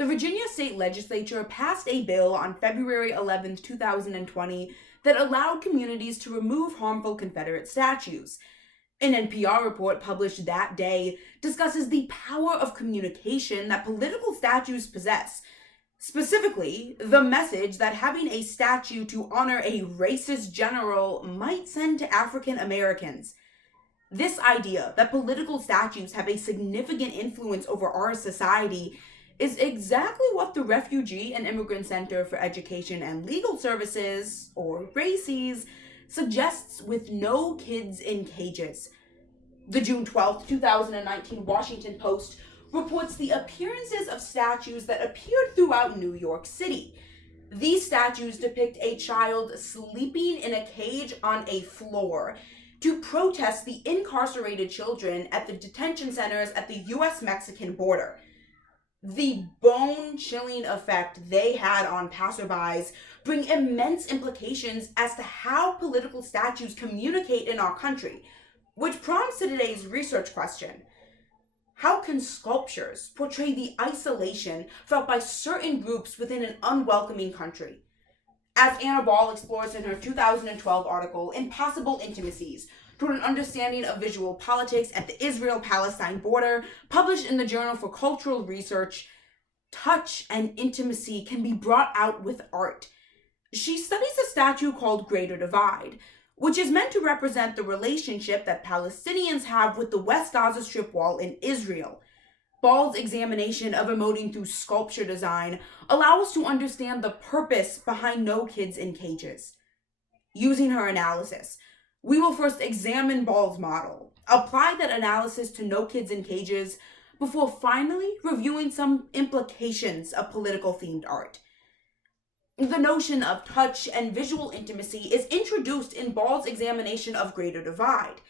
The Virginia State Legislature passed a bill on February 11, 2020, that allowed communities to remove harmful Confederate statues. An NPR report published that day discusses the power of communication that political statues possess. Specifically, the message that having a statue to honor a racist general might send to African Americans. This idea that political statues have a significant influence over our society is exactly what the Refugee and Immigrant Center for Education and Legal Services, or RACES, suggests with No Kids in Cages. The June 12, 2019 Washington Post reports the appearances of statues that appeared throughout New York City. These statues depict a child sleeping in a cage on a floor to protest the incarcerated children at the detention centers at the U.S.-Mexican border. The bone-chilling effect they had on passerbys bring immense implications as to how political statues communicate in our country, which prompts today's research question. How can sculptures portray the isolation felt by certain groups within an unwelcoming country? As Anna Ball explores in her 2012 article, Impossible Intimacies, toward an understanding of visual politics at the Israel-Palestine border, published in the Journal for Cultural Research, touch and intimacy can be brought out with art. She studies a statue called Greater Divide, which is meant to represent the relationship that Palestinians have with the West Gaza Strip wall in Israel. Ball's examination of emoting through sculpture design allows us to understand the purpose behind No Kids in Cages. Using her analysis, we will first examine Ball's model, apply that analysis to No Kids in Cages, before finally reviewing some implications of political-themed art. The notion of touch and visual intimacy is introduced in Ball's examination of Greater Divide.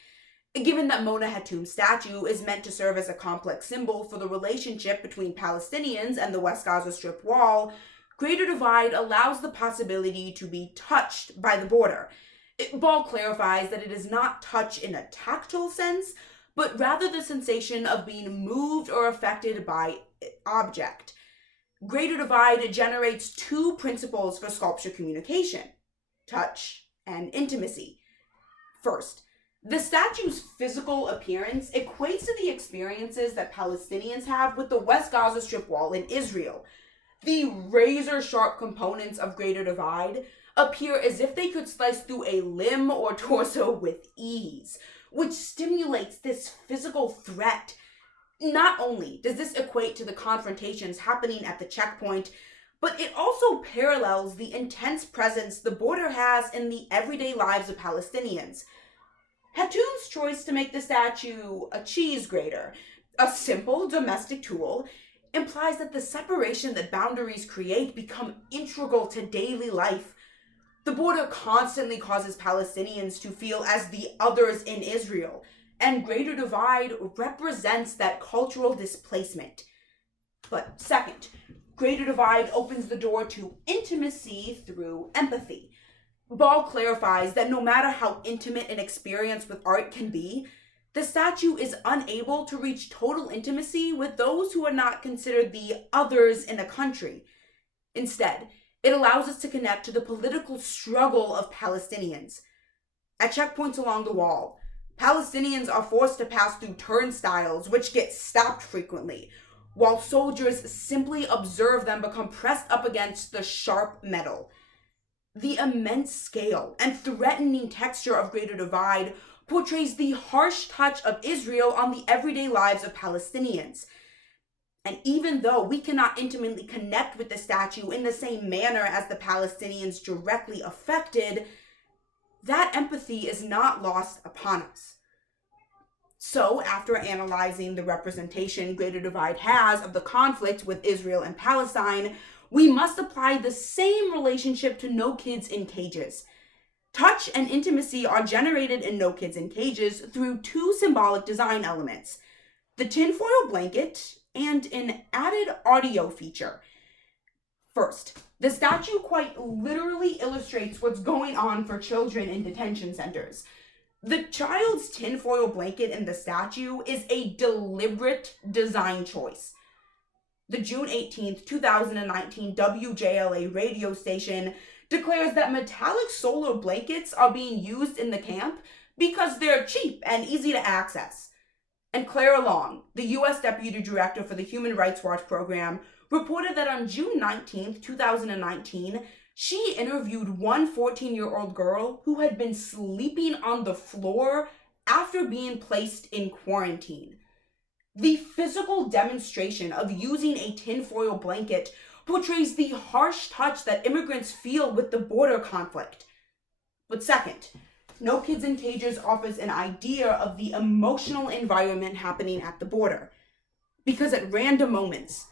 Given that Mona Hatoum's statue is meant to serve as a complex symbol for the relationship between Palestinians and the West Gaza Strip wall, Greater Divide allows the possibility to be touched by the border. Ball clarifies that it is not touch in a tactile sense, but rather the sensation of being moved or affected by object. Greater Divide generates two principles for sculpture communication: touch and intimacy. First, the statue's physical appearance equates to the experiences that Palestinians have with the West Gaza Strip wall in Israel. The razor-sharp components of Greater Divide appear as if they could slice through a limb or torso with ease, which stimulates this physical threat. Not only does this equate to the confrontations happening at the checkpoint, but it also parallels the intense presence the border has in the everyday lives of Palestinians. Hatoum's choice to make the statue a cheese grater, a simple domestic tool, implies that the separation that boundaries create become integral to daily life. The border constantly causes Palestinians to feel as the others in Israel, and Greater Divide represents that cultural displacement. But second, Greater Divide opens the door to intimacy through empathy. Ball clarifies that no matter how intimate an experience with art can be, the statue is unable to reach total intimacy with those who are not considered the others in a country. Instead, it allows us to connect to the political struggle of Palestinians. At checkpoints along the wall, Palestinians are forced to pass through turnstiles, which get stopped frequently, while soldiers simply observe them become pressed up against the sharp metal. The immense scale and threatening texture of Greater Divide portrays the harsh touch of Israel on the everyday lives of Palestinians. And even though we cannot intimately connect with the statue in the same manner as the Palestinians directly affected, that empathy is not lost upon us. So, after analyzing the representation Greater Divide has of the conflict with Israel and Palestine, we must apply the same relationship to No Kids in Cages. Touch and intimacy are generated in No Kids in Cages through two symbolic design elements: the tinfoil blanket and an added audio feature. First, the statue quite literally illustrates what's going on for children in detention centers. The child's tinfoil blanket in the statue is a deliberate design choice. The June 18, 2019 WJLA radio station declares that metallic solar blankets are being used in the camp because they're cheap and easy to access. And Clara Long, the U.S. Deputy Director for the Human Rights Watch program, reported that on June 19, 2019, she interviewed one 14-year-old girl who had been sleeping on the floor after being placed in quarantine. The physical demonstration of using a tinfoil blanket portrays the harsh touch that immigrants feel with the border conflict. But second, No Kids in Cages offers an idea of the emotional environment happening at the border. Because at random moments,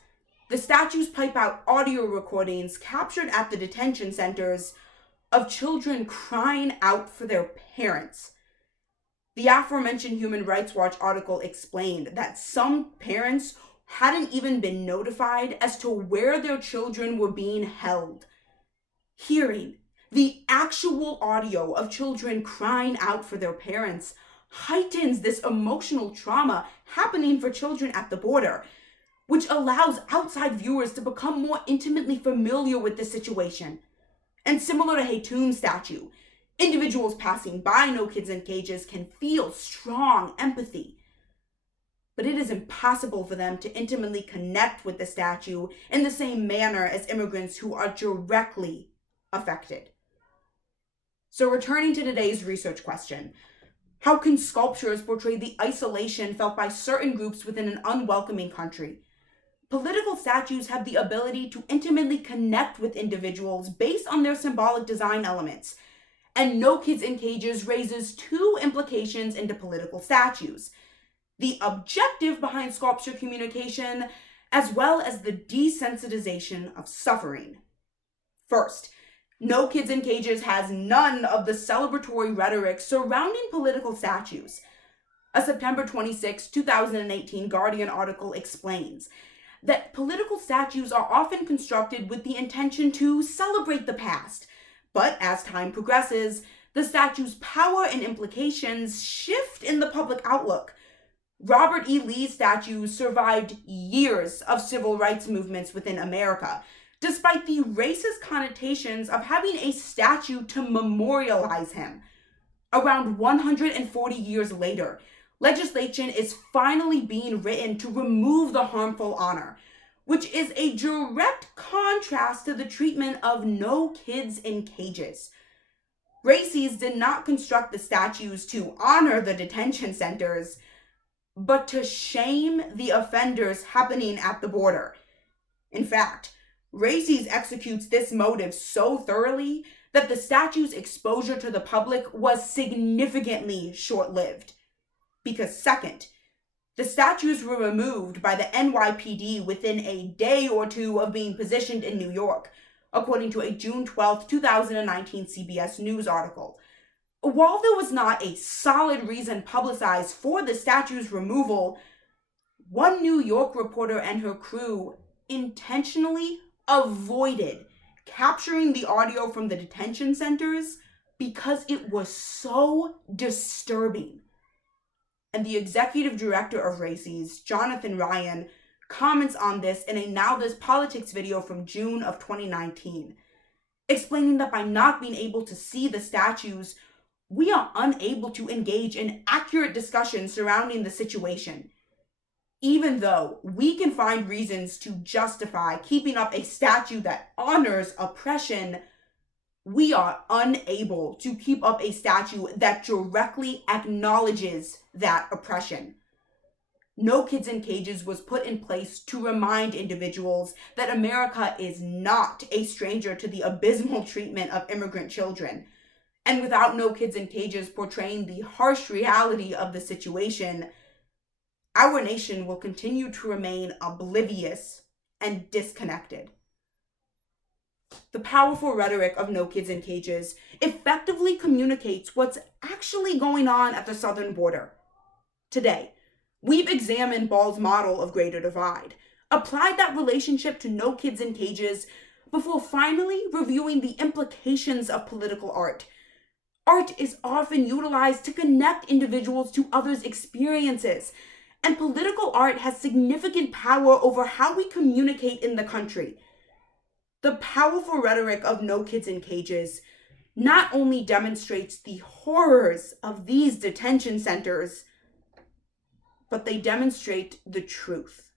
the statues pipe out audio recordings captured at the detention centers of children crying out for their parents. The aforementioned Human Rights Watch article explained that some parents hadn't even been notified as to where their children were being held. Hearing the actual audio of children crying out for their parents heightens this emotional trauma happening for children at the border, which allows outside viewers to become more intimately familiar with the situation. And similar to Hatum's statue, individuals passing by No Kids in Cages can feel strong empathy. But it is impossible for them to intimately connect with the statue in the same manner as immigrants who are directly affected. So returning to today's research question, how can sculptures portray the isolation felt by certain groups within an unwelcoming country? Political statues have the ability to intimately connect with individuals based on their symbolic design elements. And No Kids in Cages raises two implications into political statues: the objective behind sculpture communication, as well as the desensitization of suffering. First, No Kids in Cages has none of the celebratory rhetoric surrounding political statues. A September 26, 2018 Guardian article explains that political statues are often constructed with the intention to celebrate the past, but as time progresses, the statue's power and implications shift in the public outlook. Robert E. Lee's statues survived years of civil rights movements within America, despite the racist connotations of having a statue to memorialize him. Around 140 years later, legislation is finally being written to remove the harmful honor, which is a direct contrast to the treatment of No Kids in Cages. Races did not construct the statues to honor the detention centers, but to shame the offenders happening at the border. In fact, Races executes this motive so thoroughly that the statue's exposure to the public was significantly short-lived. Because second, the statues were removed by the NYPD within a day or two of being positioned in New York, according to a June 12, 2019 CBS News article. While there was not a solid reason publicized for the statue's removal, one New York reporter and her crew intentionally avoided capturing the audio from the detention centers because it was so disturbing. And the executive director of Races, Jonathan Ryan, comments on this in a Now This Politics video from June of 2019, explaining that by not being able to see the statues, we are unable to engage in accurate discussion surrounding the situation. Even though we can find reasons to justify keeping up a statue that honors oppression, we are unable to keep up a statue that directly acknowledges that oppression. No Kids in Cages was put in place to remind individuals that America is not a stranger to the abysmal treatment of immigrant children. And without No Kids in Cages portraying the harsh reality of the situation, our nation will continue to remain oblivious and disconnected. The powerful rhetoric of No Kids in Cages effectively communicates what's actually going on at the southern border. Today, we've examined Ball's model of Greater Divide, applied that relationship to No Kids in Cages, before finally reviewing the implications of political art. Art is often utilized to connect individuals to others' experiences, And political art has significant power over how we communicate in the country. The powerful rhetoric of No Kids in Cages not only demonstrates the horrors of these detention centers, but they demonstrate the truth.